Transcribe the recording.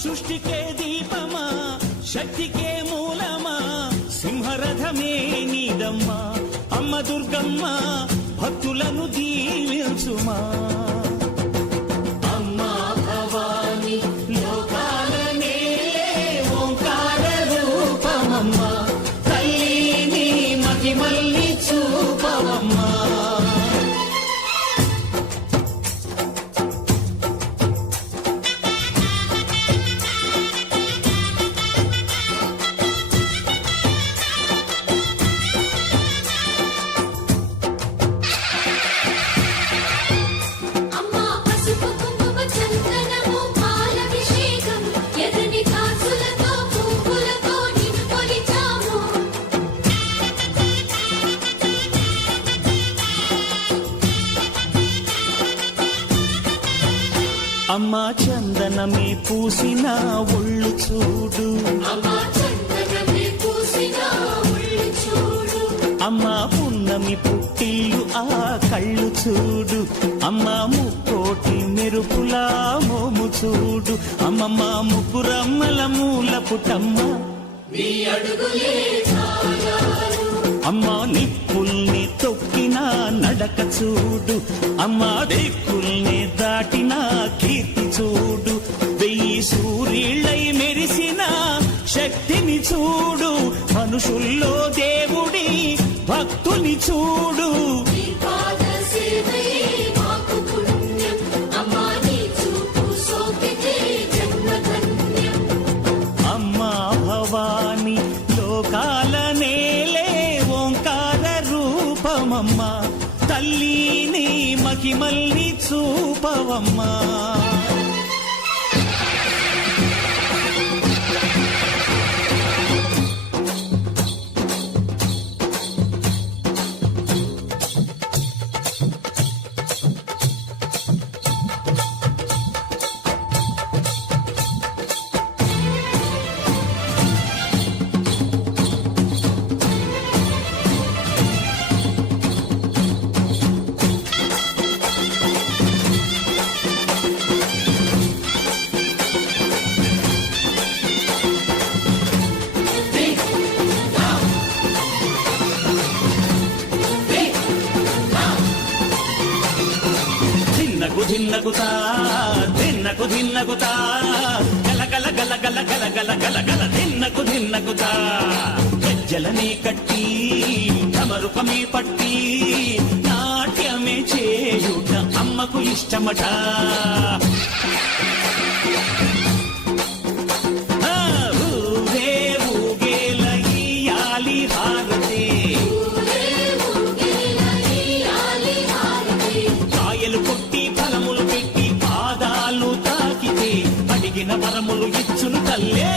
సృష్టికే దీపమా శక్తికే మూలమా సింహరథమే నీదమ్మా అమ్మ దుర్గమ్మ భక్తులను దీవించుమా అమ్మా భవాని లోకాల నేలే ఓంకార రూపమమ్మా తల్లిని మహిమల్ని చూపవమ్మా అమ్మా చందనమే పూసిన ఒళ్ళు చూడు అమ్మా పున్నమి పుట్టిల్లు ఆ కళ్ళు చూడు అమ్మా ముక్కోటి మెరుపులా మోము చూడు అమ్మమ్మ ముగ్గురమ్మల మూల పుటమ్మ అమ్మా నిప్పుల్ని తొక్కిన నడక చూడు అమ్మా దిక్కుల్ని దాటిన కీర్తి చూడు వెయ్యి సూర్యుళ్ళై మెరిసిన శక్తిని చూడు మనుషుల్లో దేవుడి భక్తుని చూడు అమ్మా భవాని లోకాల నేలే ఓంకార రూపమమ్మా తల్లిని మహిమల్ని చూపవమ్మా ధిన్నకుతా ధిన్నకు ధిన్నకుతా గల గల గల గల గల గల గల గల ధిన్నకుతా గజ్జలనే కట్టి ఢమరుకమే పట్టి నాట్యమే చేయుట అమ్మకు ఇష్టమట ఊరే ఊగేల ఇయ్యాలి హారతి కాయలు కొట్టి ఫలములు పెట్టి పాదాలు తాకితే అడిగిన వరములు ఇచ్చును తల్లే